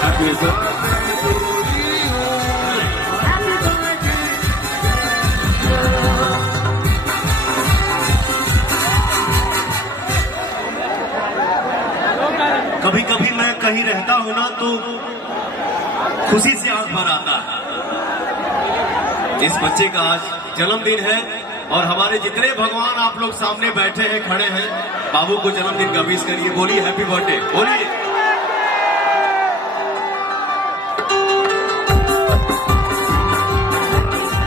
Happy birthday to you. Happy birthday. कभी कभी मैं कहीं रहता हूं ना तो खुशी से आंख भर आता है। इस बच्चे का आज जन्मदिन है और हमारे जितने भगवान आप लोग सामने बैठे हैं, खड़े हैं, बाबू को जन्मदिन का विश करिए। बोलिए हैप्पी बर्थडे, बोलिए।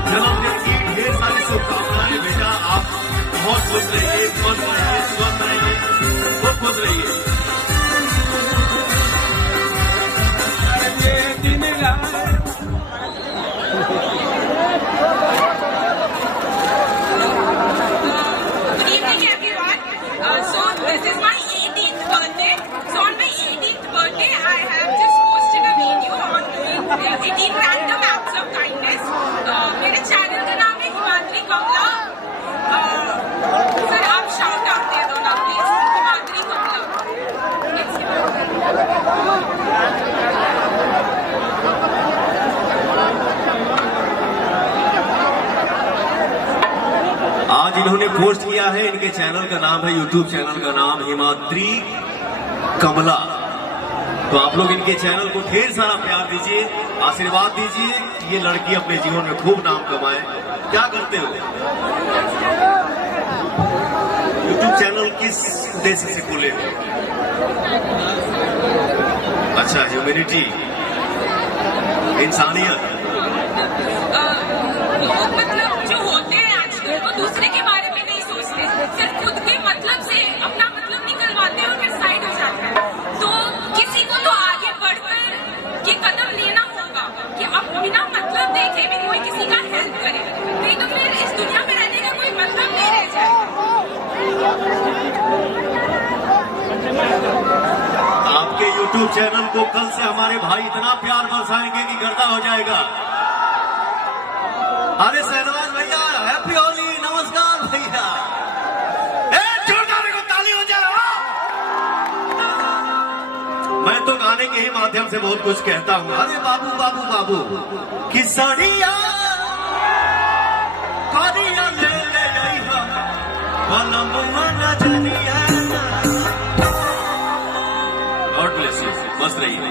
जन्मदिन की ढेर सारी शुभकामनाएं बेटा। आप बहुत खुश रहिए, स्वस्थ रहिए, स्वस्थ रहिए, बहुत खुश रहिए। This is my 18th birthday. So on my 18th birthday, I have just posted a video on doing 18 random acts of kindness. मेरे चैनल का नाम है हिमाद्री कमला। सर आप शाउट आउट दे दो ना प्लीज, हिमाद्री कमला। आज इन्होंने पोस्ट किया है, इनके चैनल का नाम है, यूट्यूब चैनल का नाम हिमाद्री कमला। तो आप लोग इनके चैनल को ढेर सारा प्यार दीजिए, आशीर्वाद दीजिए कि ये लड़की अपने जीवन में खूब नाम कमाए। क्या करते हो? यूट्यूब चैनल किस उद्देश्य से खोले हो? अच्छा, ह्यूमैनिटी, इंसानियत। मतलब जो होते हैं आजकल वो दूसरे के बारे में नहीं सोचते, सिर्फ खुद के मतलब से अपना मतलब निकलवाते हैं और फिर साइड हो जाते हैं। तो किसी को तो आगे बढ़कर ये कदम लेना होगा कि अब बिना मतलब देखे भी कोई किसी का हेल्प करे, नहीं तो फिर इस दुनिया में रहने का कोई मतलब नहीं रह जाएगा। आपके YouTube चैनल को कल से हमारे भाई इतना प्यार बरसाएंगे कि गर्दा हो जाएगा। अरे शहनवाज भैया, हैप्पी होली, नमस्कार भैया। जोरदार को ताली हो जाए। मैं तो गाने के ही माध्यम से बहुत कुछ कहता हूँ। अरे बाबू बाबू बाबू किसड़िया करिया ले ले आइहा बलमुआ नजरिया। गॉड ब्लेस यू, मस्त रहिए।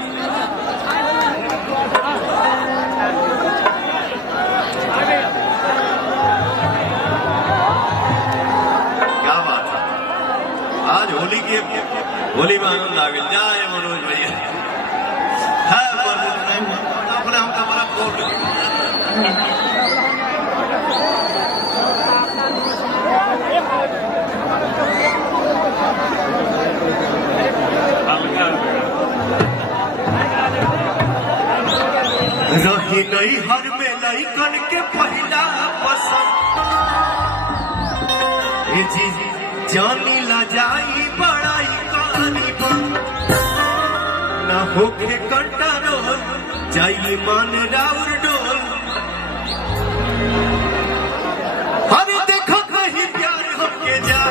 होली में आनंद आ गया। जाए मनोज भैया है अपने हम हमारा कोट रही नहीं हर में लइकन के पहिला पसंद। ये चीज जानी ला जाई बड़ाई ना होके कंट्रोल जाइए मान राउर डोल। हर देखो कहीं प्यार होके जा